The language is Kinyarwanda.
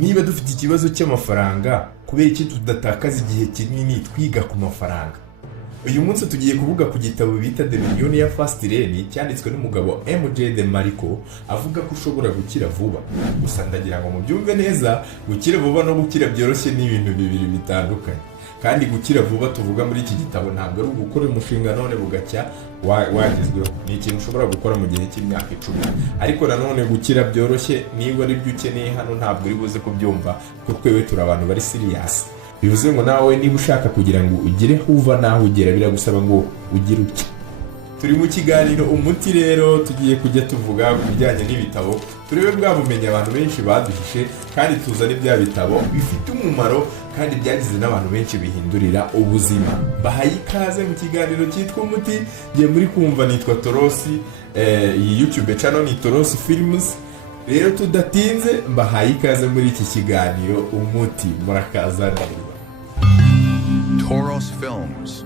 niba dufite ikibazo cy'amafaranga kubera iki tudatakaza igihe kinini twiga ku mafaranga. Uyu munsi tugiye kuvuga ku gitabo bita The Millionaire Fast Lane cyanditswe n'umugabo MJ DeMarco avuga ko ushobora gukira vuba. Gusa ndagira ngo mubyumve neza, gukira vuba no gukira byoroshye ni ibintu bibiri bitandukanye. Kandi gukira vuba tuvuga muri iki gitabo ntabwo ari ugukora umushinga none bugacya wagezweho. Ni ikintu ushobora gukora mu gihe cy'imyaka 10. Ariko nanone gukira byoroshye niba ari byo ukeneye hano ntabwo uri buze kubyumva kuko twewe turi abantu bari serious. Bivuze ngo nawe niba ushaka kugira ngo ugire huva naho ugera biragusaba ngo ugire uki. Turi mu kiganiro umuti rero tugiye kujya tuvuga ku bijyanye n'ibitabo turebe bwabumenye abantu benshi baduhishe kandi tuzane bya bitabo bifite umumaro kandi byagize n'abantu benshi bihindurira ubuzima. Bahaye ikaze mu kiganiro cyitwa umuti, ngiye muri kumva nitwa Torosi, iyi YouTube channel ni Torosi Films. Rero tudatinze mbahaye ikaze muri iki kiganiro umuti, murakaza neza. Toros Films.